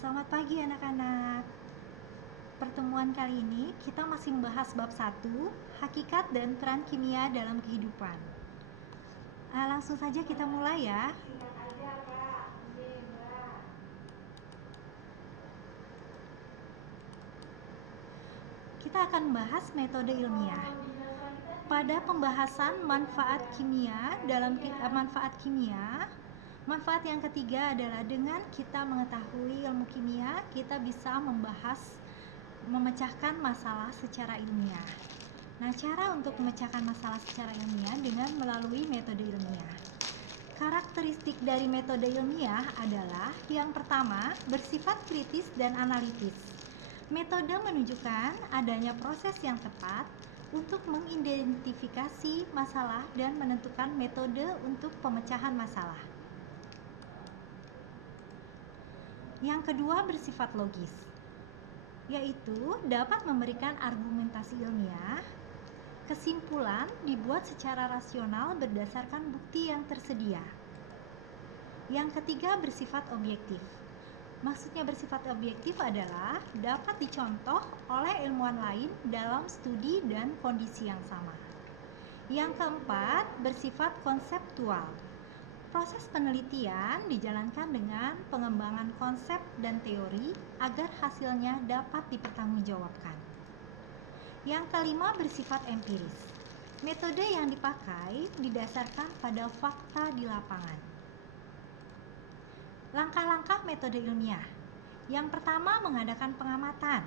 Selamat pagi anak-anak. Pertemuan kali ini kita masih membahas bab 1, hakikat dan peran kimia dalam kehidupan. Langsung saja kita mulai ya. Kita akan membahas metode ilmiah. Pada pembahasan manfaat manfaat yang ketiga adalah dengan kita mengetahui ilmu kimia, kita bisa memecahkan masalah secara ilmiah. Nah, cara untuk memecahkan masalah secara ilmiah dengan melalui metode ilmiah. Karakteristik dari metode ilmiah adalah yang pertama, bersifat kritis dan analitis. Metode menunjukkan adanya proses yang tepat untuk mengidentifikasi masalah dan menentukan metode untuk pemecahan masalah. Yang kedua, bersifat logis, yaitu dapat memberikan argumentasi ilmiah. Kesimpulan dibuat secara rasional berdasarkan bukti yang tersedia. Yang ketiga, bersifat objektif. Maksudnya bersifat objektif adalah dapat dicontoh oleh ilmuwan lain dalam studi dan kondisi yang sama. Yang keempat, bersifat konseptual. Proses penelitian dijalankan dengan pengembangan konsep dan teori agar hasilnya dapat dipertanggungjawabkan. Yang kelima, bersifat empiris. Metode yang dipakai didasarkan pada fakta di lapangan. Langkah-langkah metode ilmiah. Yang pertama, mengadakan pengamatan.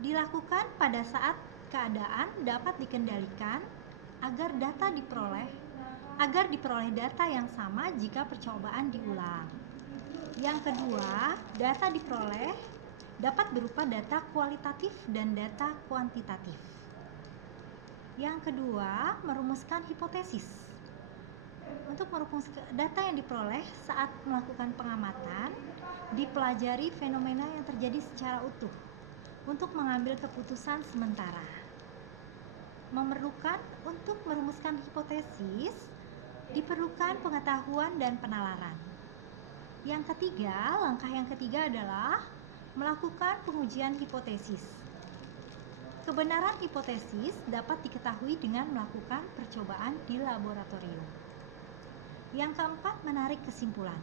Dilakukan pada saat keadaan dapat dikendalikan agar diperoleh data yang sama jika percobaan diulang. Yang kedua, data diperoleh dapat berupa data kualitatif dan data kuantitatif. Yang kedua, merumuskan hipotesis. Untuk merumuskan data yang diperoleh saat melakukan pengamatan, dipelajari fenomena yang terjadi secara utuh untuk mengambil keputusan sementara. Untuk merumuskan hipotesis, diperlukan pengetahuan dan penalaran. Langkah yang ketiga adalah melakukan pengujian hipotesis. Kebenaran hipotesis dapat diketahui dengan melakukan percobaan di laboratorium. Yang keempat, menarik kesimpulan.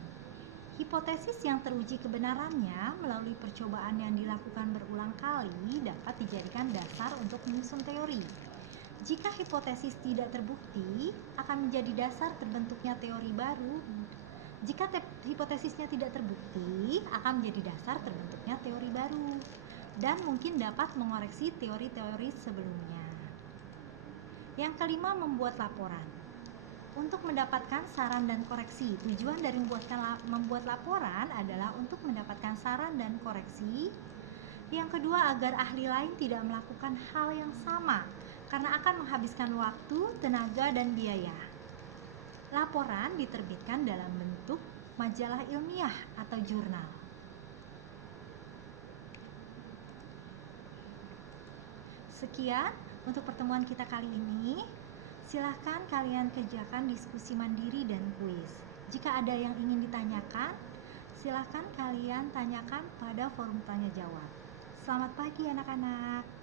Hipotesis yang teruji kebenarannya melalui percobaan yang dilakukan berulang kali dapat dijadikan dasar untuk menyusun teori. Jika hipotesis tidak terbukti, akan menjadi dasar terbentuknya teori baru. Jika hipotesisnya tidak terbukti, akan menjadi dasar terbentuknya teori baru dan mungkin dapat mengoreksi teori-teori sebelumnya. Yang kelima, membuat laporan. Untuk mendapatkan saran dan koreksi. Tujuan dari membuat laporan adalah untuk mendapatkan saran dan koreksi. Yang kedua, agar ahli lain tidak melakukan hal yang sama karena akan menghabiskan waktu, tenaga, dan biaya. Laporan diterbitkan dalam bentuk majalah ilmiah atau jurnal. Sekian untuk pertemuan kita kali ini. Silahkan kalian kerjakan diskusi mandiri dan kuis. Jika ada yang ingin ditanyakan, silahkan kalian tanyakan pada forum tanya jawab. Selamat pagi anak-anak.